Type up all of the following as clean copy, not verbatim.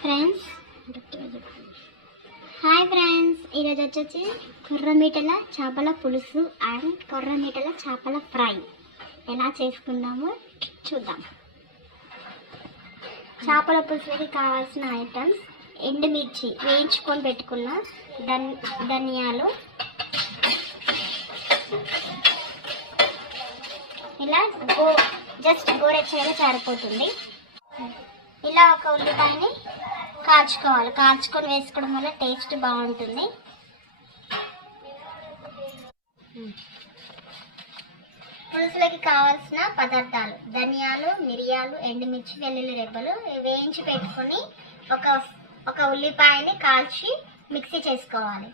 Friends ఈరోజు వచ్చేసి కొర్రమీటల చేపల పులుసు అండ్ కొర్రమీటల చేపల ఫ్రై ఎలా చేసుకుందామో చూద్దాం. చేపల పులుసుకి కావాల్సిన ఐటమ్స్: ఎండుమిర్చి వేయించుకొని పెట్టుకున్న, ధనియాలు, ఇలా జస్ట్ గోరెచ్చగా సరిపోతుంది. ఇలా ఒక ఉల్లిపాయని కాల్చుకొని వేసుకోవడం వల్ల టేస్ట్ బాగుంటుంది. పులుసులకి కావాల్సిన పదార్థాలు: ధనియాలు, మిరియాలు, ఎండుమిర్చి, వెల్లుల్లి రెబ్బలు వేయించి పెట్టుకొని ఒక ఉల్లిపాయని కాల్చి మిక్సీ చేసుకోవాలి.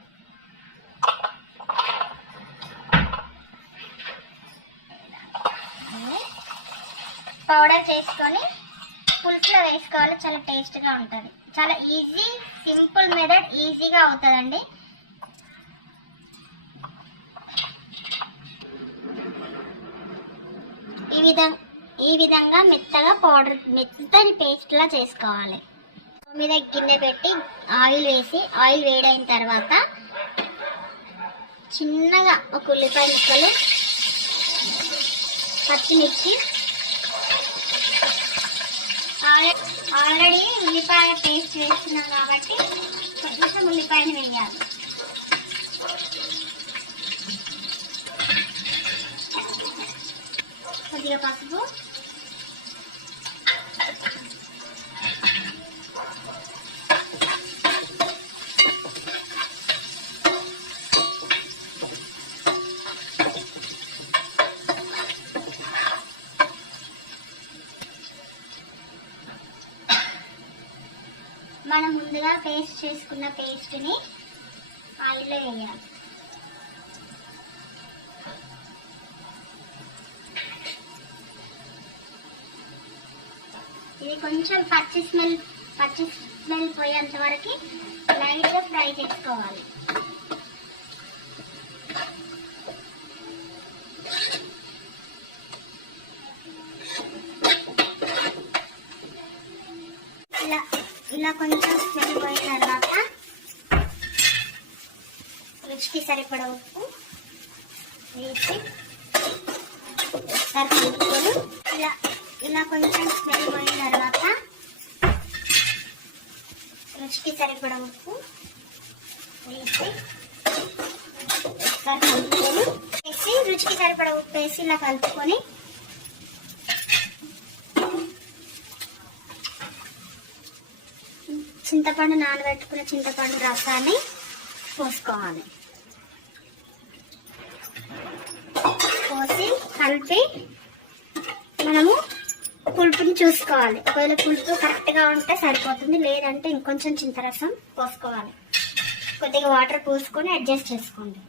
పౌడర్ చేసుకొని పులుసులో వేసుకోవాలి. చాలా టేస్ట్గా ఉంటుంది. చాలా ఈజీ, సింపుల్ మెథడ్, ఈజీగా అవుతుందండి. ఈ విధంగా మెత్తని పేస్ట్లా చేసుకోవాలి. మీద గిన్నె పెట్టి ఆయిల్ వేడైన తర్వాత చిన్నగా ఒక ఉల్లిపాయ ముక్కలు, పచ్చిమిర్చి, ఆల్రెడీ ఉల్లిపాయ పేస్ట్ వేస్తున్నాం కాబట్టి కొంచెం ఉల్లిపాయని వేయాలి. కొద్దిగా పసుపు, మనం ముందుగా పేస్ట్ చేసుకున్న పేస్ట్ని ఆయిల్లో వేయాలి. ఇది కొంచెం పచ్చి స్మెల్ పోయేంత వరకు లైట్గా ఫ్రై చేసుకోవాలి. ఇలా కొంచెం స్మెల్ పోయిన తర్వాత రుచికి సరిపడా ఉప్పు వేసి కలుపుకొని, ఇలా కొంచెం స్మెల్ పోయిన తర్వాత రుచికి సరిపడా ఉప్పు వేసి రుచికి సరిపడా ఉప్పు వేసి ఇలా కలుపుకొని చింతపండు, నానబెట్టుకున్న చింతపండు రసాన్ని పోసుకోవాలి. పోసి కలిపి మనము పులుపుని చూసుకోవాలి. ఒకవేళ పులుపు కరెక్ట్గా ఉంటే సరిపోతుంది, లేదంటే ఇంకొంచెం చింతరసం పోసుకోవాలి. కొద్దిగా వాటర్ పోసుకొని అడ్జస్ట్ చేసుకోండి.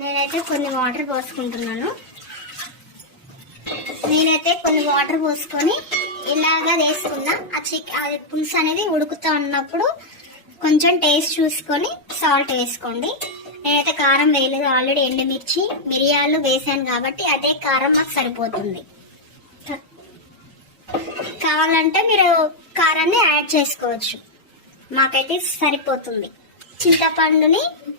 నేనైతే కొన్ని వాటర్ పోసుకొని ఇలాగా వేసుకున్నా. అది పులుసు అనేది ఉడుకుతా ఉన్నప్పుడు కొంచెం టేస్ట్ చూసుకొని సాల్ట్ వేసుకోండి. నేనైతే కారం వేయలేదు, ఆల్రెడీ ఎండుమిర్చి, మిరియాలు వేసాను కాబట్టి అదే కారం మాకు సరిపోతుంది. కావాలంటే మీరు కారాన్ని యాడ్ చేసుకోవచ్చు, మాకైతే సరిపోతుంది.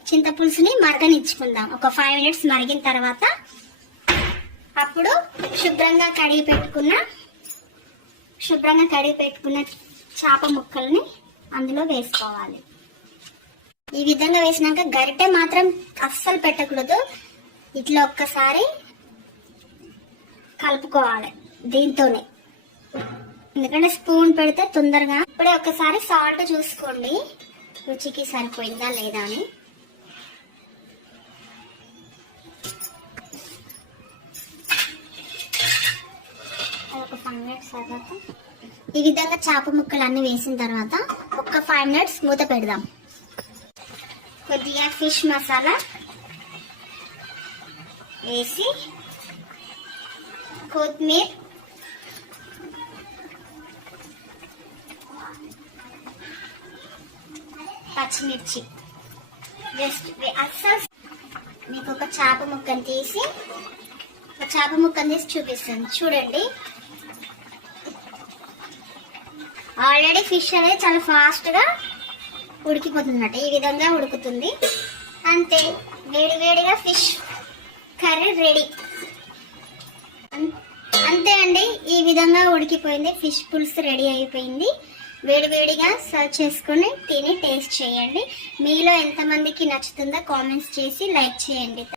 చింతపులుసుని మరగనిచ్చుకుందాం. ఒక 5 minutes మరిగిన తర్వాత అప్పుడు శుభ్రంగా కడిగి పెట్టుకున్న చేప ముక్కల్ని అందులో వేసుకోవాలి. ఈ విధంగా వేసినాక గరిటె మాత్రం అస్సలు పెట్టకూడదు. ఇట్లా ఒక్కసారి కలుపుకోవాలి దీంతోనే, ఎందుకంటే స్పూన్ పెడితే తొందరగా. ఇప్పుడే ఒకసారి సాల్ట్ చూసుకోండి, రుచికి సరిపోయిందా లేదా అని. ఒక 5 minutes తర్వాత ఈ విధంగా చేప ముక్కలు అన్ని వేసిన తర్వాత ఒక 5 minutes మూత పెడదాం. కొద్దిగా ఫిష్ మసాలా వేసి, కొత్తిమీర, పచ్చిమిర్చి, జస్ట్ అస్సలు మీకు ఒక చేప ముక్కను తీసి చూపిస్తాను చూడండి. ఆల్రెడీ ఫిష్ అనేది చాలా ఫాస్ట్గా ఉడికిపోతుందన్నమాట. ఈ విధంగా ఉడుకుతుంది. అంతే, వేడివేడిగా ఫిష్ కర్రీ రెడీ. అంతే అండి, ఈ విధంగా ఉడికిపోయింది. ఫిష్ పులుసు రెడీ అయిపోయింది. వేడివేడిగా సర్వ్ చేసుకొని తిని టేస్ట్ చేయండి. మీలో ఎంతమందికి నచ్చుతుందో కామెంట్స్ చేసి లైక్ చేయండి.